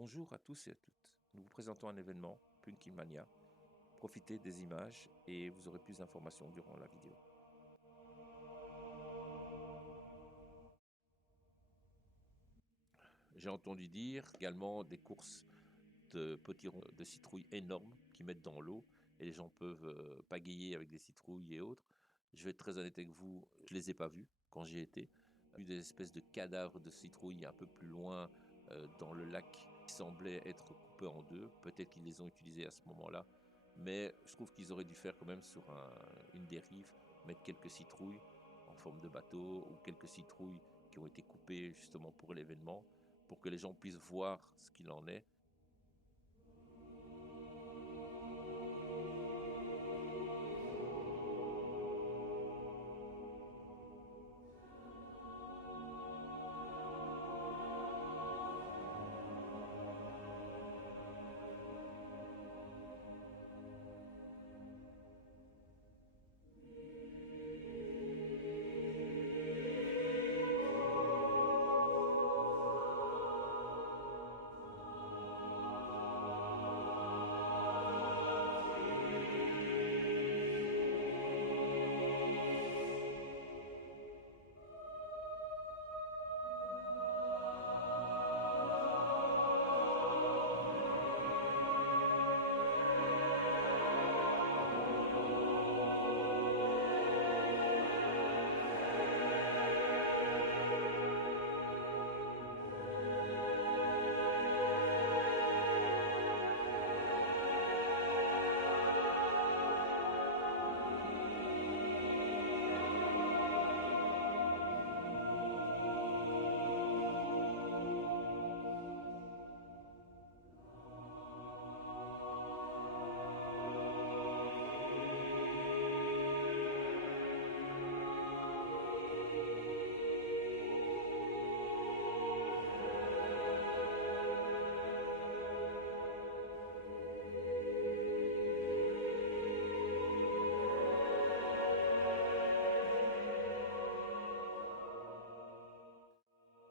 Bonjour à tous et à toutes. Nous vous présentons un événement, Punky Mania. Profitez des images et vous aurez plus d'informations durant la vidéo. J'ai entendu dire également des courses de potirons de citrouilles énormes qui mettent dans l'eau et les gens peuvent pagayer avec des citrouilles et autres. Je vais être très honnête avec vous, je les ai pas vus quand j'y étais. J'ai vu des espèces de cadavres de citrouilles un peu plus loin dans le lac qui semblaient être coupés en deux. Peut-être qu'ils les ont utilisés à ce moment-là, mais je trouve qu'ils auraient dû faire quand même sur une des rives, mettre quelques citrouilles en forme de bateau ou quelques citrouilles qui ont été coupées justement pour l'événement, pour que les gens puissent voir ce qu'il en est.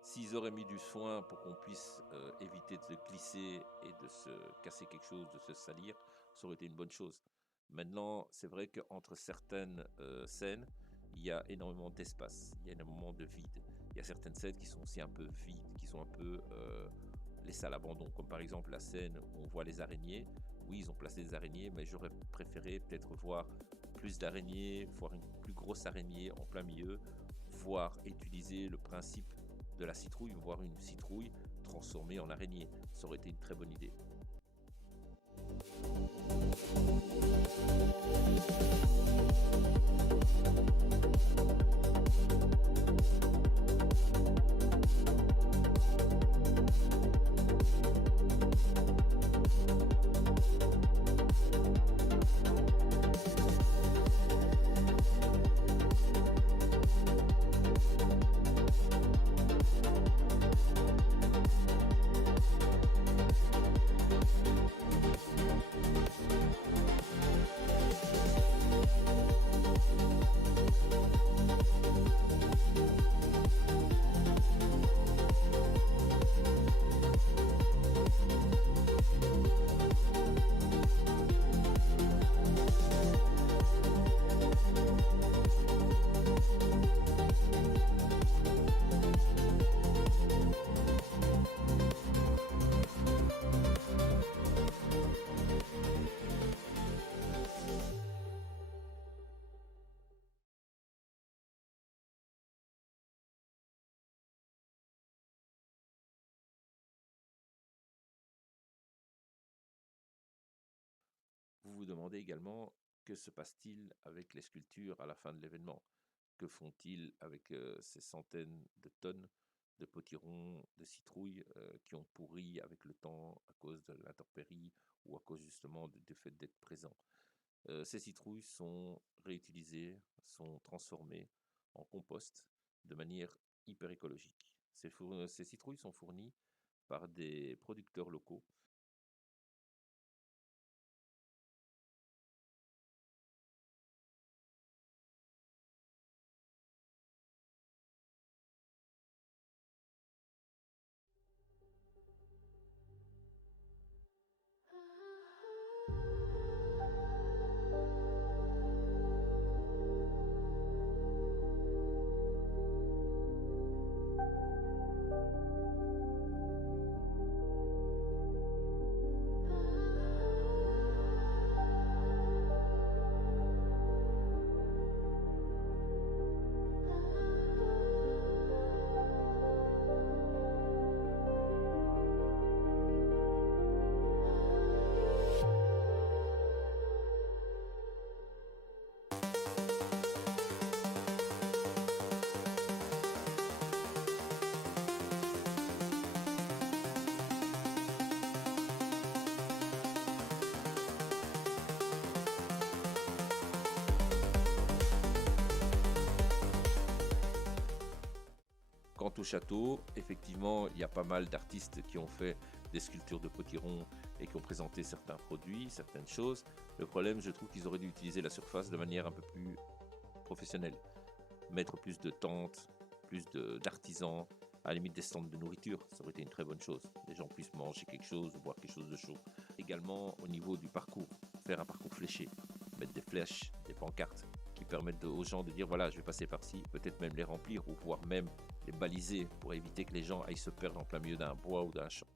S'ils auraient mis du soin pour qu'on puisse éviter de se glisser et de se casser quelque chose, de se salir, ça aurait été une bonne chose. Maintenant, c'est vrai qu'entre certaines scènes, il y a énormément d'espace, il y a énormément de vide. Il y a certaines scènes qui sont aussi un peu vides, qui sont un peu laissées à l'abandon, comme par exemple la scène où on voit les araignées. Oui, ils ont placé des araignées, mais j'aurais préféré peut-être voir plus d'araignées, voir une plus grosse araignée en plein milieu, voire utiliser le principe de la citrouille, voire une citrouille transformée en araignée. Ça aurait été une très bonne idée. Vous vous demandez également que se passe-t-il avec les sculptures à la fin de l'événement? Que font-ils avec ces centaines de tonnes de potirons, de citrouilles qui ont pourri avec le temps à cause de l'intempérie ou à cause justement du fait d'être présents? Ces citrouilles sont réutilisées, sont transformées en compost de manière hyper écologique. Ces citrouilles sont fournies par des producteurs locaux. quant au château, effectivement, il y a pas mal d'artistes qui ont fait des sculptures de potirons et qui ont présenté certains produits, certaines choses. Le problème, je trouve qu'ils auraient dû utiliser la surface de manière un peu plus professionnelle. Mettre plus de tentes, d'artisans, à la limite des stands de nourriture, ça aurait été une très bonne chose. Les gens puissent manger quelque chose ou boire quelque chose de chaud. Également, au niveau du parcours, faire un parcours fléché, mettre des flèches, des pancartes qui permettent aux gens de dire voilà, je vais passer par-ci, peut-être même les remplir ou voire même les baliser pour éviter que les gens aillent se perdre en plein milieu d'un bois ou d'un champ.